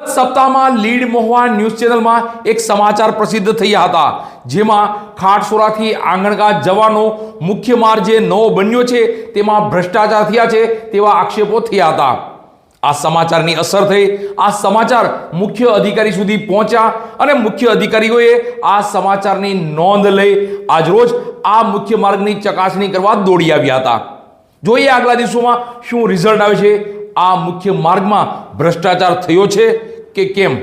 સપ્તાહમાં lead Mahuva news ચેનલમાં એક સમાચાર પ્રસિદ્ધ થયા હતા, જેમાં ખાટસોરાથી આંગણઘાટ જવાનો મુખ્ય માર્ગ જે નવો બન્યો છે તેમાં ભ્રષ્ટાચાર થયા છે તેવા આક્ષેપો થયા હતા. આ સમાચારની અસર થઈ આ સમાચાર મુખ્ય અધિકારી સુધી પહોંચ્યા અને મુખ્ય અધિકારીઓએ આ સમાચારની નોંધ લઈ આજરોજ આ મુખ્ય માર્ગની ચકાસણી કરવા દોડી આવ્યા હતા. જોઈએ આગલા દિવસોમાં શું રિઝલ્ટ આવે છે, આ મુખ્ય માર્ગમાં ભ્રષ્ટાચાર થયો છે કે કેમ.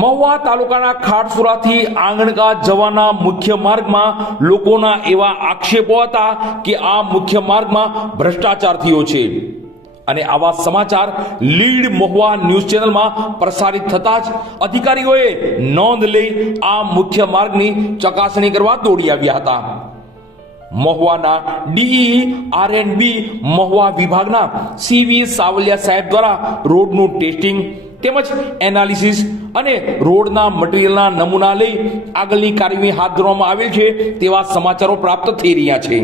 મહુવા તાલુકાના ખાટસુરાથી આંગણઘાટ જવાના મુખ્ય માર્ગમાં લોકોના એવા આક્ષેપો હતા કે આ મુખ્ય માર્ગમાં ભ્રષ્ટાચાર થયો છે અને આવા સમાચાર લીડ મહુવા ન્યૂઝ ચેનલમાં પ્રસારિત થતા જ અધિકારીઓએ નોંધ લઈ આ મુખ્ય માર્ગની ચકાસણી કરવા દોડી આવ્યા હતા. મહુવાના ડીઈ આરએનબી મહુવા વિભાગના સીવી સાવલિયા સાહેબ દ્વારા રોડનું ટેસ્ટિંગ તેમજ એનાલિસિસ અને રોડના મટીરીયલના નમૂના લઈ આગળની કાર્યવાહી હાથ ધરવામાં આવેલ છે તેવા સમાચારો પ્રાપ્ત થઈ રહ્યા છે.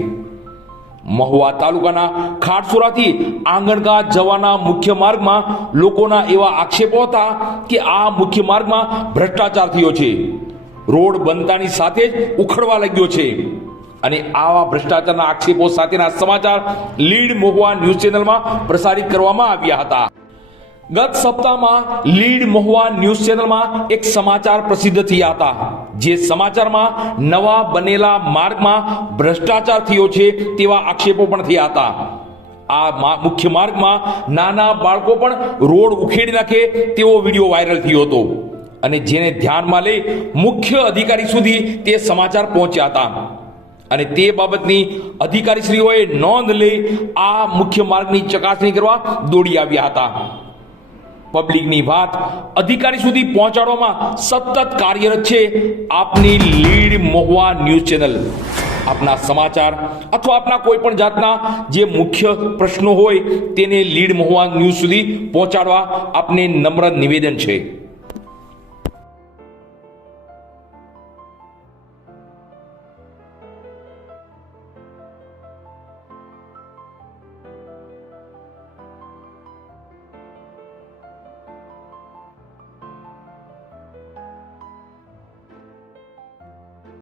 મહુવા તાલુકાના ખાટસુરાથી આંગણઘાટ જવાના મુખ્ય માર્ગમાં લોકોના એવા આક્ષેપો હતા કે આ મુખ્ય માર્ગમાં ભ્રષ્ટાચાર થયો છે, રોડ બનતાની સાથે જ ઉખડવા લાગ્યો છે અને આવા ભ્રષ્ટાચારના આક્ષેપો સાથેના સમાચાર લીડ મહુવા ન્યૂઝ ચેનલમાં પ્રસારિત કરવામાં આવ્યા હતા. ગત સપ્તાહમાં લીડ મહુવા ન્યૂઝ ચેનલમાં એક સમાચાર પ્રસિદ્ધ થયા હતા, જે સમાચારમાં નવા બનેલા માર્ગમાં ભ્રષ્ટાચાર થયો છે તેવા આક્ષેપો પણ થયા હતા. આ મુખ્ય માર્ગમાં નાના બાળકો પણ રોડ ઉખેડી નાખે તેવો વિડીયો વાયરલ થયો હતો અને જેને ધ્યાનમાં લઈ મુખ્ય અધિકારી સુધી તે સમાચાર પહોંચ્યા હતા અને તે બાબતની અધિકારીશ્રીઓએ નોંધ લઈ આ મુખ્ય માર્ગની ચકાસણી કરવા દોડી આવ્યા હતા. પબ્લિકની વાત અધિકારી સુધી પહોંચાડવામાં સતત કાર્યરત છે આપની લીડ મહુવા ન્યૂઝ ચેનલ. આપના સમાચાર અથવા આપના કોઈ પણ જાતના જે મુખ્ય પ્રશ્નો હોય તેને લીડ મહુવા ન્યૂઝ સુધી પહોંચાડવા આપને નમ્ર નિવેદન છે.